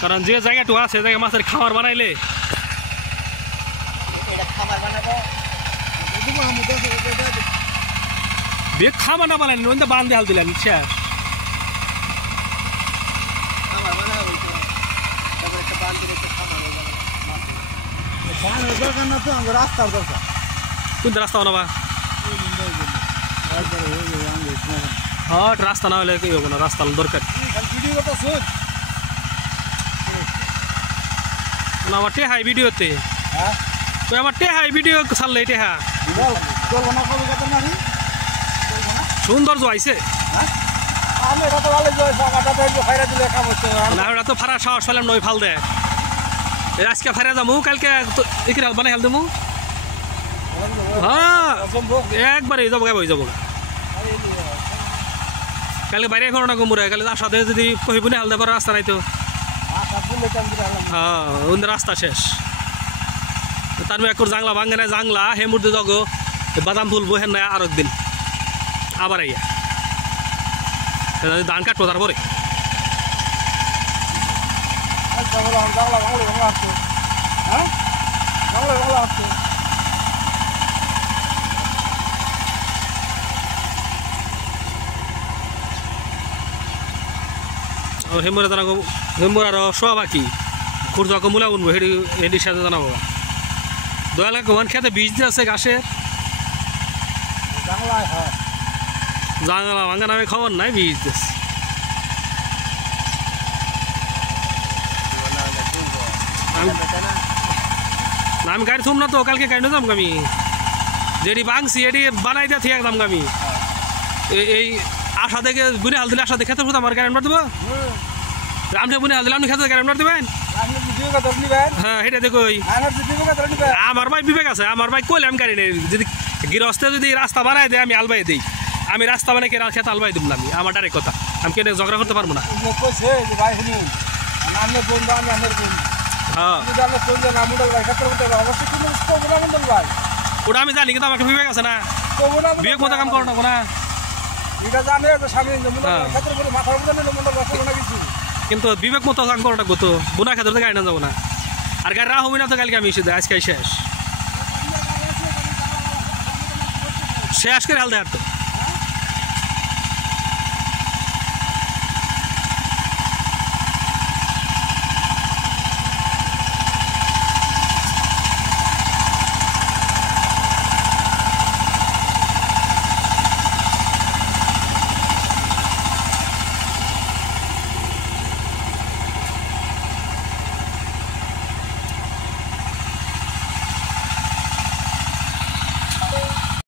কারণ যে জায়গাটু আছে জায়গা মাছের খামার বানাইলে খামার না বানাইলেন ওই বান্ধে হাল দিলেন শেষ রাস্তার দরকার কোন রাস্তা বানাবা হ্যাঁ রাস্তা না হলে কি হবো না রাস্তা দরকার আমার টেহাই ভিডিওতে আমার টেহাই ভিডিও ছাড়লে টেহা সৌন্দর্য আইছে না ওটা তো ফারা সাহস পেলাম নয় ফাল দেয় আজকে ফারা যাবো কালকে বানাই হাল দেবো হ্যাঁ একবারে যাবো হয়ে যাবো কালকে বাইরে এখন না কুমুরা কালে আসাতে যদি কহিবুনে হাল দেবার রাস্তা নাই তো হ্যাঁ ওদের রাস্তা শেষ তার এক জাংলা ভাঙে না জাংলা হে মুর্দি জগ বাদাম তুলবো হেন না আর একদিন আবার আইয়া ধান কাটবো তারপরে হেমরা জানাবো হেমরার সব বাকি খুঁড়তো মূলা উনবো হেডির সাথে জানাবো দয়াল কমান খেতে বীজ দিয়ে আছে ঘাসের জাংলা ভাঙা নামে খবর নাই বীজ দিয়েছে আমি গাড়ি থুম না তো কালকে গাড়ি যাম আমি যেটি ভাঙছি এটি বানাই দিয়ে ঠিক একদম আমি এই আশা থেকে বুনে হাল দিলে আশা দেখে খেতে আমার গাড়ি মার দেবো আপনি বুনে হাল দিলে আপনি খেতে গাড়ি মার দেবেন হ্যাঁ সেটা দেখো আমার ভাই বিবেক আছে আমার ভাই কইলে আমি গাড়ি নেই যদি গৃহস্থে যদি রাস্তা বানাই দেয় আমি আলবাই দিই আমি রাস্তা বানাই খেতে আলবাই দিব না আমি আমার ডাইরেক্ট কথা আমি কেন ঝগড়া করতে পারবো না হ্যাঁ ওটা আমি জানি কিন্তু আমাকে বিবেক আছে না বিবেক মতো কাম করো না কিন্তু বিবেক মতো কাম করো না গো তো বোনা ক্ষেত্রে গাড়ি না যাবো না আর গাড়ি রাহ হবি না তো কালকে আমি আজকে শেষ করে হাল দেয় আর তো